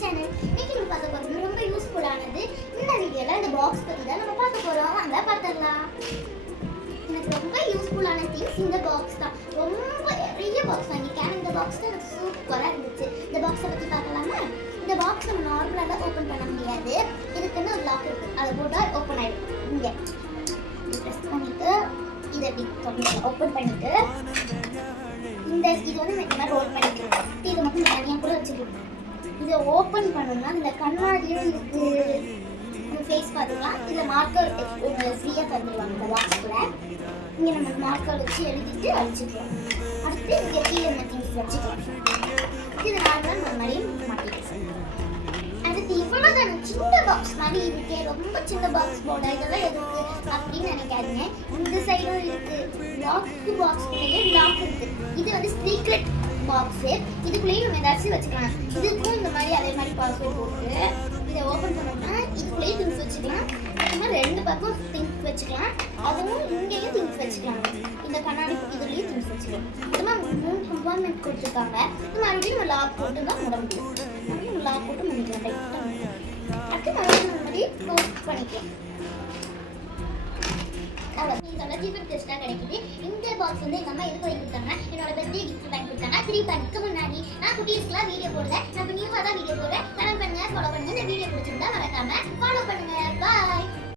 Channel. இன்னைக்கு நம்ம பார்க்க போறது ரொம்ப யூஸ்ஃபுல்லானது. இந்த வீடியோல இந்த பாக்ஸ் பத்தி தான் நம்ம பார்க்க போறோம். வாங்க பார்த்துடலாம். எனக்கு ரொம்ப யூஸ்ஃபுல்லான திங்ஸ் இந்த பாக்ஸ் தான். ரொம்ப நிறைய பாக்ஸ் வாங்கிட்டேன். இந்த பாக்ஸ் தான் எனக்கு சூப்பரா இருந்துச்சு. இந்த பாக்ஸை பத்தி பார்க்கலாமா? இந்த பாக்ஸ் நம்ம நார்மலாக தான் ஓப்பன் பண்ண முடியாது. இதுக்குன்னு ஒரு லாக் இருக்கு. அதை போட்டால் ஓப்பன் ஆயிடும். இங்கே ப்ரெஸ் பண்ணிட்டு இதை இப்படி ஓப்பன் பண்ணிட்டு இது வந்து இந்த மாதிரி ரோல் பண்ணிக்கலாம். இதை மட்டும் தனியாக கூட வச்சுக்கலாம். இதை ஓப்பன் பண்ணோம்னா இந்த கண்ணாடியும் இதுக்கு ஃபேஸ் பார்த்துக்கலாம். இதில் மார்க்கர் ஃப்ரீயாக தந்துடுவாங்க இந்த பாக்ஸில். இங்கே நம்ம மார்க்கர் வச்சு எழுதிட்டு அழிச்சிக்கலாம். அடுத்து இங்கே கீழே இந்த திங்ஸ் வச்சுக்கலாம். இது நார்மலாக நம்ம மாதிரியும் மாட்டிக்கலாம். அடுத்து இவ்வளோ தானே சின்ன பாக்ஸ் மாதிரி இருக்கே, ரொம்ப சின்ன பாக்ஸ் போட இதெல்லாம் எதுக்கு அப்படின்னு நினைக்காதீங்க. இந்த சைடும் இருக்கு. பாக்ஸ்க்குள்ளேயே லாக் இருக்கு. இது வந்து சீக்ரெட் பாக்ஸு. இதுக்குள்ளேயும் நம்ம ஏதாச்சும் வச்சுக்கலாம். இதுக்கும் இந்த மாதிரி அதே மாதிரி பாஸ்வேர்ட் போட்டு இதை ஓப்பன் பண்ணோம்னா இதுக்குள்ளேயே திங்ஸ் வச்சுக்கலாம். அதே மாதிரி ரெண்டு பக்கம் திங்ஸ் வச்சுக்கலாம். அதுவும் இங்கேயும் திங்ஸ் வச்சுக்கலாம். இந்த கண்ணாடி இதுலேயும் திங்ஸ் வச்சுக்கலாம். இந்த மாதிரி 3 கம்பார்ட்மெண்ட் கொடுத்துருக்காங்க. இது மறுபடியும் நம்ம லாக் போட்டு தான் மூட முடியும். மறுபடியும் லாக் போட்டு முடிக்கலாம். டைட்டாக அடுத்து மறுபடியும் இந்த மாதிரி க்ளோஸ் பண்ணிக்கலாம். கிடைக்குது. இந்த பாக்ஸ் வந்து எங்க அம்மா எதுக்கு வாங்கி கொடுத்தாங்க, என்னோட பர்த்டே கிஃப்ட் வாங்கி கொடுத்தாங்க. 3 மந்த்க்கு முன்னாடி நான் குட்டீஸ்க்குலாம் வீடியோ போடுறேன். நான் நியூவாக தான் வீடியோ போடுறேன். கமெண்ட் பண்ணுங்க, ஃபாலோ பண்ணுங்க. இந்த வீடியோ பிடிச்சிருந்தா மறக்காம ஃபாலோ பண்ணுங்க. பாய்.